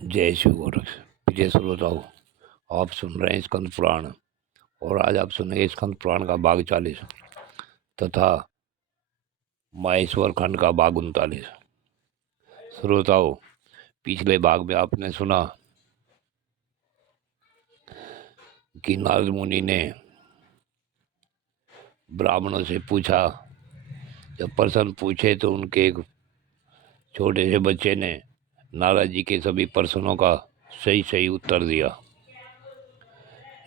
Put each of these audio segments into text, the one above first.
जय शिव गुरु। प्रिय श्रोताओं, आप सुन रहे हैं स्कंद पुराण और आज आप सुनेंगे स्कंद पुराण का भाग 40 तथा माहेश्वर खंड का भाग 39। श्रोताओं, पिछले भाग में आपने सुना कि नारद मुनि ने ब्राह्मणों से पूछा। जब प्रश्न पूछे तो उनके एक छोटे से बच्चे ने नारद जी के सभी प्रश्नों का सही सही उत्तर दिया।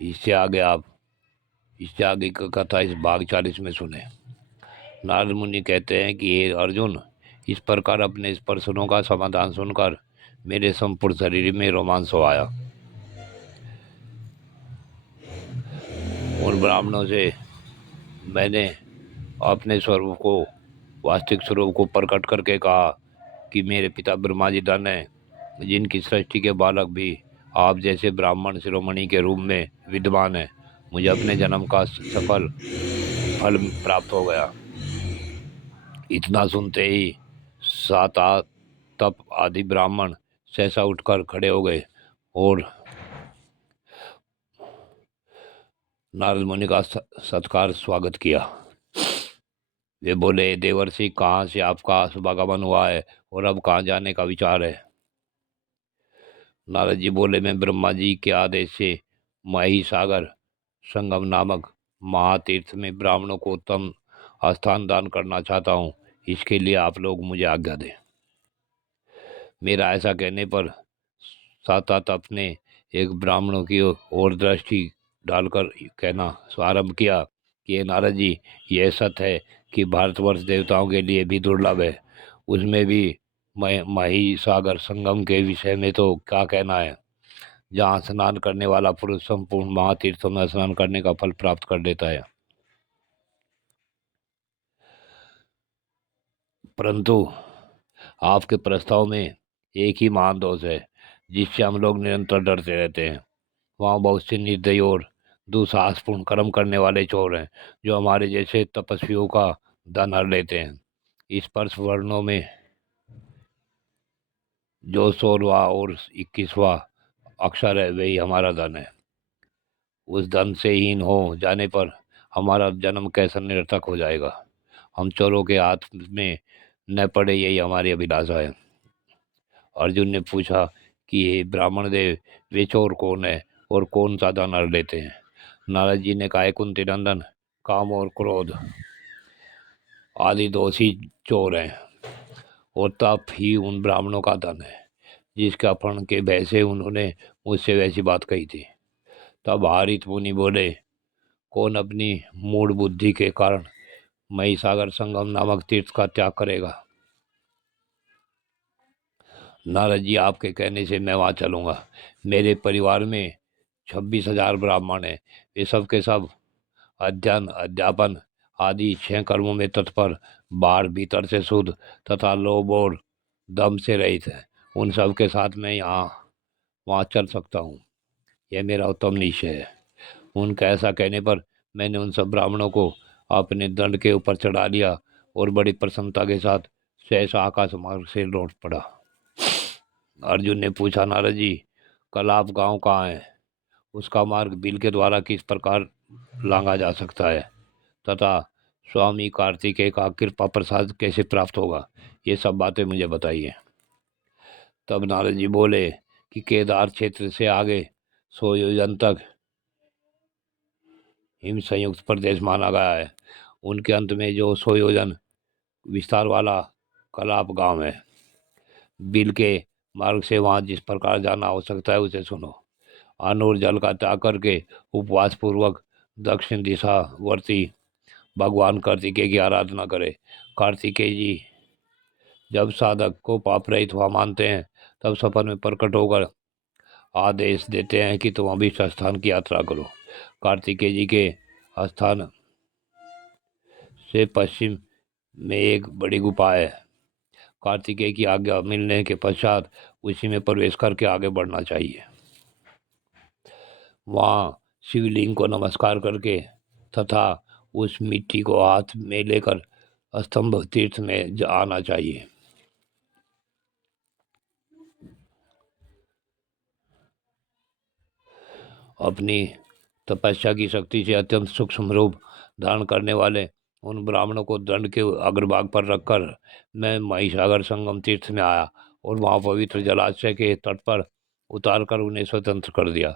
इससे आगे का कथा इस भाग 40 में सुने। नारद मुनि कहते हैं कि हे अर्जुन, इस प्रकार अपने इस प्रश्नों का समाधान सुनकर मेरे संपूर्ण शरीर में रोमांच हो आया। उन ब्राह्मणों से मैंने अपने स्वरूप को, वास्तविक स्वरूप को प्रकट करके कहा कि मेरे पिता ब्रह्मा जी धन है, जिनकी सृष्टि के बालक भी आप जैसे ब्राह्मण शिरोमणि के रूप में विद्वान है। मुझे अपने जन्म का सफल फल प्राप्त हो गया। इतना सुनते ही सात तप आदि ब्राह्मण सहसा उठकर खड़े हो गए और नारद मुनि का सत्कार स्वागत किया। वे बोले, देवर्षि, कहाँ से आपका शुभागमन हुआ है और अब कहाँ जाने का विचार है? नारद जी बोले, मैं ब्रह्मा जी के आदेश से माही सागर संगम नामक महातीर्थ में ब्राह्मणों को उत्तम स्थान दान करना चाहता हूँ। इसके लिए आप लोग मुझे आज्ञा दें। मेरा ऐसा कहने पर सातात अपने एक ब्राह्मणों की ओर दृष्टि डालकर कहना आरंभ किया कि हे नारद जी, यह सत्य है कि भारतवर्ष देवताओं के लिए भी दुर्लभ है। उसमें भी मही सागर संगम के विषय में तो क्या कहना है, जहाँ स्नान करने वाला पुरुष संपूर्ण महातीर्थों में स्नान करने का फल प्राप्त कर लेता है। परंतु आपके प्रस्ताव में एक ही महान दोष है, जिससे हम लोग निरंतर डरते रहते हैं। वहाँ बहुत से निर्दयी और दुस्साहसपूर्ण कर्म करने वाले चोर हैं, जो हमारे जैसे तपस्वियों का धन हर लेते हैं। इस स्पर्श वर्णों में जो 16वां और 21वां अक्षर है, वही हमारा धन है। उस धन से हीन हो जाने पर हमारा जन्म कैसा निरर्थक हो जाएगा। हम चोरों के हाथ में न पड़े, यही हमारी अभिलाषा है। अर्जुन ने पूछा कि ये ब्राह्मण देव, वे चोर कौन है और कौन सा धन हर लेते हैं? नारद जी ने कहा, कुंती नंदन, काम और क्रोध आदि दोषी चोर हैं और तप ही उन ब्राह्मणों का धन है, जिसके अपहरण के भय से उन्होंने मुझसे वैसी बात कही थी। तब हारित मुनि बोले, कौन अपनी मूढ़ बुद्धि के कारण महिसागर संगम नामक तीर्थ का त्याग करेगा? नारद जी, आपके कहने से मैं वहाँ चलूँगा। मेरे परिवार में 26,000 ब्राह्मण हैं। वे सब के सब अध्ययन, अध्यापन आदि 6 कर्मों में तत्पर, बाहर भीतर से शुद्ध तथा लोभ और दम से रहित है। उन सब के साथ मैं यहाँ वहाँ चल सकता हूँ, यह मेरा उत्तम निश्चय है। उनका ऐसा कहने पर मैंने उन सब ब्राह्मणों को अपने दंड के ऊपर चढ़ा लिया और बड़ी प्रसन्नता के साथ सहसा आकाश मार्ग से लौट पड़ा। अर्जुन ने पूछा, नारद जी, कल आप गाँव कहाँ है? उसका मार्ग बिल के द्वारा किस प्रकार लांघा जा सकता है तथा स्वामी कार्तिकेय का कृपा प्रसाद कैसे प्राप्त होगा? ये सब बातें मुझे बताइए। तब नारद जी बोले कि केदार क्षेत्र से आगे 100 योजन तक हिम संयुक्त प्रदेश माना गया है। उनके अंत में जो 100 योजन विस्तार वाला कलाप गांव है। बिल के मार्ग से वहां जिस प्रकार जाना हो सकता है, उसे सुनो। अन्न और जल का त्याग करके उपवास पूर्वक दक्षिण दिशा वर्ती भगवान कार्तिकेय की आराधना करे। कार्तिकेय जी जब साधक को पाप रहित हुआ मानते हैं, तब सपन में प्रकट होकर आदेश देते हैं कि तुम अभीष्ट स्थान की यात्रा करो। कार्तिकेय जी के स्थान से पश्चिम में एक बड़ी गुफा है। कार्तिकेय की आज्ञा मिलने के पश्चात उसी में प्रवेश करके आगे बढ़ना चाहिए। वहाँ शिवलिंग को नमस्कार करके तथा उस मिट्टी को हाथ में लेकर स्तंभ तीर्थ में आना चाहिए। अपनी तपस्या की शक्ति से अत्यंत सूक्ष्म रूप धारण करने वाले उन ब्राह्मणों को दंड के अग्रभाग पर रखकर मैं महिसागर संगम तीर्थ में आया और वहाँ पवित्र जलाशय के तट पर उतार कर उन्हें स्वतंत्र कर दिया।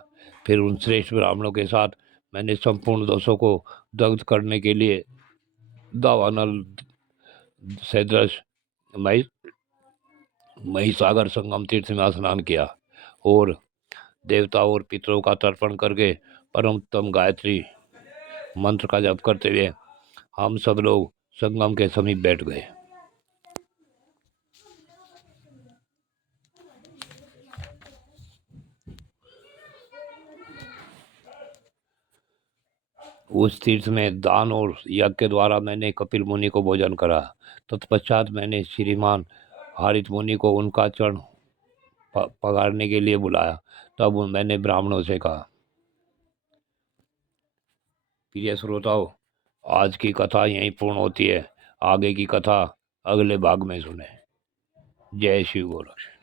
फिर उन श्रेष्ठ ब्राह्मणों के साथ मैंने संपूर्ण दोषों को दग्ध करने के लिए दावानल सदृश मही महिसागर संगम तीर्थ में स्नान किया और देवताओं और पितरों का तर्पण करके परमोत्तम गायत्री मंत्र का जप करते हुए हम सब लोग संगम के समीप बैठ गए। उस तीर्थ में दान और यज्ञ के द्वारा मैंने कपिल मुनि को भोजन करा। तत्पश्चात मैंने श्रीमान हारित मुनि को उनका चरण पगारने के लिए बुलाया। तब मैंने ब्राह्मणों से कहा, प्रिय श्रोताओं, आज की कथा यहीं पूर्ण होती है। आगे की कथा अगले भाग में सुने। जय शिव गोरक्ष।